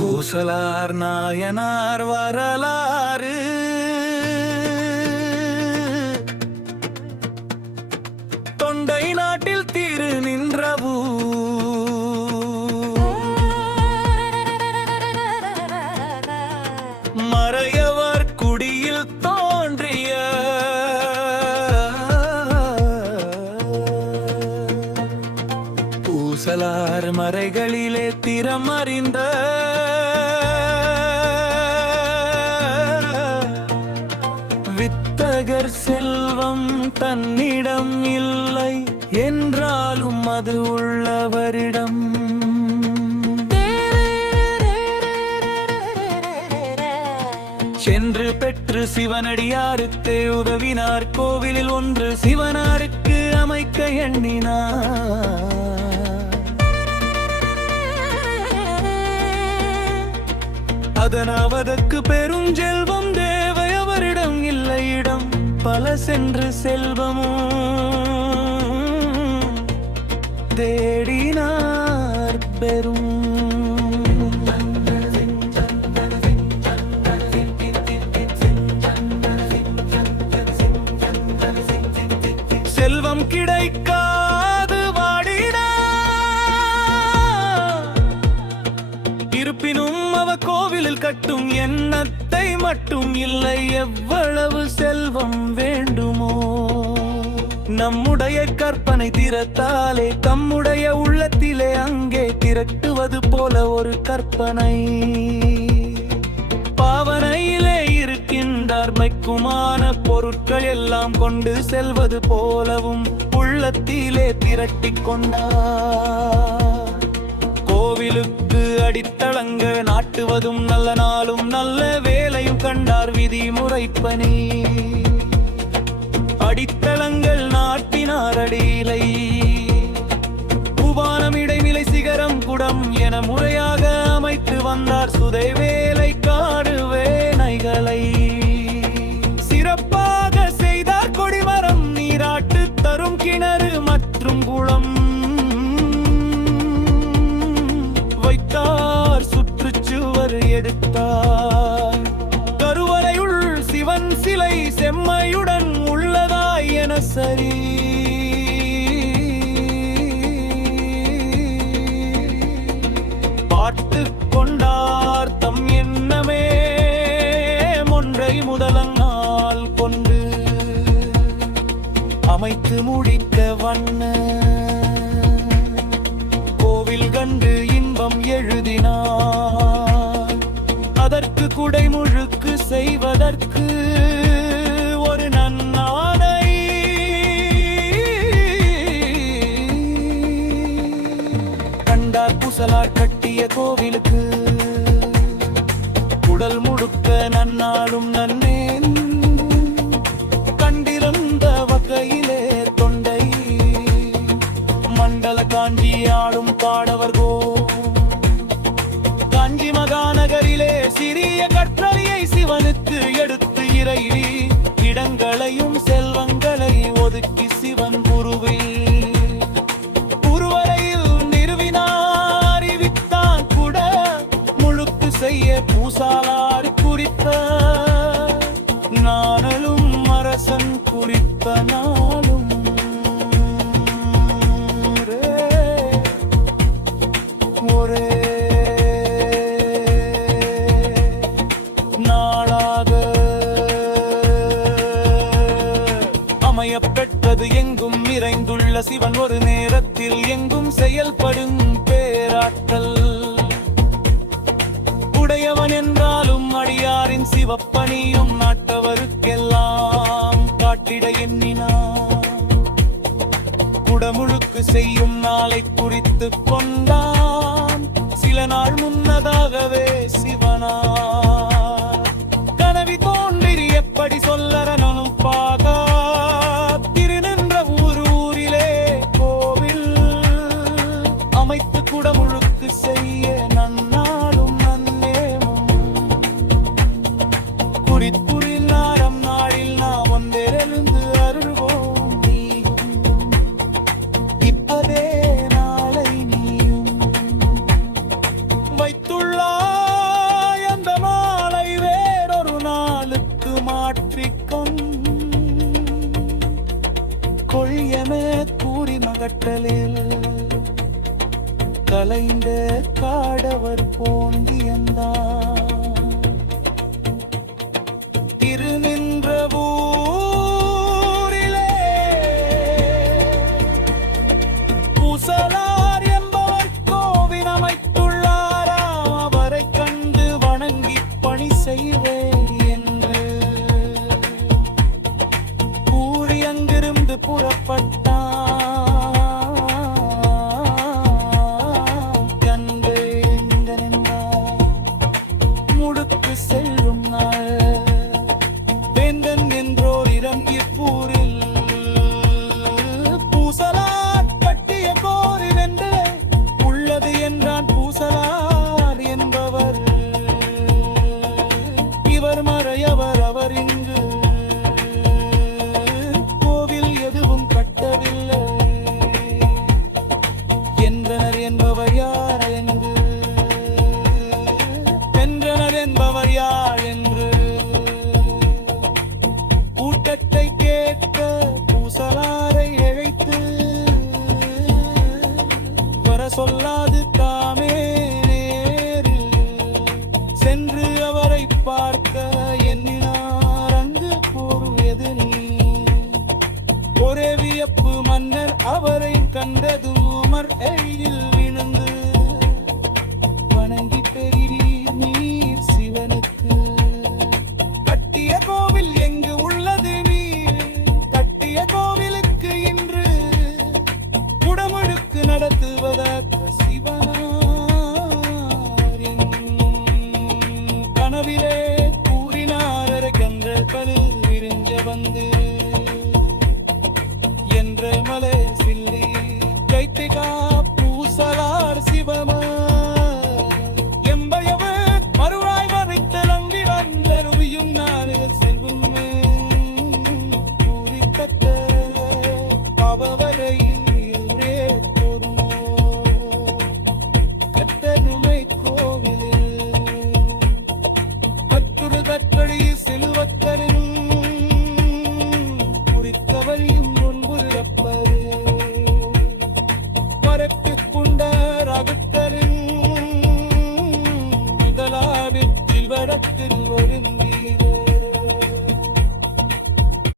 பூசலார் நாயனார் வரலாறு தொண்டை நாட்டில் திரு நின்றவு மறையவர் குடியில் தோன்றிய பூசலார் மறைகளிலே திறம் அறிந்த வித்தகர் செல்வம் தன்னிடம் இல்லை என்றாலும் அது உள்ளவரிடம் சென்று பெற்று சிவனடியாருக்கு உதவினார். கோவிலில் ஒன்று சிவனாருக்கு அமைக்க எண்ணினார். அதனாவதற்கு பெருஞ்செல்வம் தேவை அவரிடம் இல்லை. இடம் பல சென்று செல்வமும் தேடினார் பெரும். செல்வம் கிடைக்காது வாடினார். இருப்பினும் அவ கோவிலில் கட்டும் எண்ணத்தை மட்டும் இல்லை. எவ்வளவு செல்வம் வேண்டுமோ நம்முடைய கற்பனை திறத்தாலே தம்முடைய உள்ளத்திலே அங்கே திரட்டுவது போல ஒரு கற்பனை. பாவனையிலே இருக்கின்றார் மைக்குமான பொருட்கள் எல்லாம் கொண்டு செல்வது போலவும் உள்ளத்திலே திரட்டி கொண்டார். கோவிலுக்கு அடித்தளங்க நாட்டுவதும் நல்ல நாளும் நல்ல வேலையும் கண்டார். விதிமுறைப்பணி அடித்தளங்கள் நாட்டினார். அடியிலை உபானம் இடைநிலை சிகரம் குடம் என முறையாக அமைத்து வந்தார். சுதை வேலை காடு வேனைகளை சிறப்பாக செய்தார். கொடிமரம் நீராட்டு தரும் கிணறு மற்றும் குளம் வைத்தார். சுற்றுச்சுவர் எடுத்தார். கருவறையுள் சிவன் சிலை செம்மையுடன் உள்ளதாய் என சரி பாட்டு கொண்டார். தம் எண்ணமே ஒன்றை முதலங்கால் கொண்டு அமைத்து முடிக்க வண்ண கோவில் கண்டு இன்பம் எழுதினார். அதற்கு குடைமுழுக்கு செய்வதற்கு ஒரு நன்னாடை கண்டார். பூசலார் கட்டிய கோவிலுக்கு உடல் முழுக்க நன்னாளும் நன்னேன் கண்டிருந்த வகையிலே தொண்டை மண்டல காஞ்சி ஆளும் பாடவர்கோ. காஞ்சி மகாநகரிலே சிறிய கற்றளியை சிவனுக்கு எடுத்து இறைவி இடங்களையும் செல்வங்களை ஒதுக்கி சிவன் குருவில் குருவரையில் நிறுவினார். வித்தான் கூட முழுக்கு செய்ய பூசாலார் குறித்த நாணலும் அரசன் குறித்த நாளும் ஒரே நாளாக அமையப்பெற்றது. எங்கும் நிறைந்துள்ள சிவன் ஒரு நேரத்தில் எங்கும் செயல்படும் பேராற்றல் உடையவன் என்றாலும் அடியாரின் சிவப்பணியும் நாட்டவருக்கெல்லாம் காட்டிட எண்ணினார். குடமுழுக்கு செய்யும் நாளை குறித்து கொண்டான். சில நாள் முன்னதாகவே சிவனார் கனவி தோன்றி எப்படி சொல்லறனும் பாகா திருநின்ற ஊரிலே கோவில் அமைத்து குடமுழுக்கு செய்ய நன்னாளும் நன்னேமும் குறித்துரில் நாரம் நாளில் நாம் ஒன்றெழுந்து அருள்வோம். இப்பதே நாளை நீயும் வைத்துள்ளார். வணக்கம் கொள்யன கூறி மகட்டலில் கலைந்த காடவர் போந்தியந்தான் திருநின்ற ஊரிலே பூசலார் என்பவர் கோவில் அமைத்துள்ளாராம் அவரை கண்டு வணங்கி பணி செய்வேன் என்று கூறி அங்கிருந்து புறப்பட்டான் செல்லும் நாள் வேந்தன் என்றோர் இறங்கி பூரில் பூசலார் கட்டிய கோரி வென்று உள்ளது என்றான் பூசலார் என்பவர் இவர் மறையவர் அவர் இங்கு கோவில் எதுவும் கட்டவில்லை என்றனர் என்பவர் யார் எங்கு என்பவர் யார் என்று கூட்டத்தை கேட்க பூசலாரை அழைத்து வர சொல்லாது தாமே நேரில் சென்று அவரை பார்க்க எண்ணினார் அங்கு கூறுவது நீ ஒரே வியப்பு மன்னர் அவரை கண்டதும் உமர் எழில் விழுந்து வணங்கி பெரிய நீர் சிவனுக்கு கட்டிய கோவில் எங்கு உள்ளது நீர் கட்டிய கோவிலுக்கு இன்று குடமுழுக்கு நடத்துவதற்கு சிவனார் கனவிலே கூறினார் கன்ற கலில் விரிஞ்ச வந்து என்ற மலை சில்லி கைத்திகா பூசலார் சிவமா செல்வமே கூறித்தக்க அவரை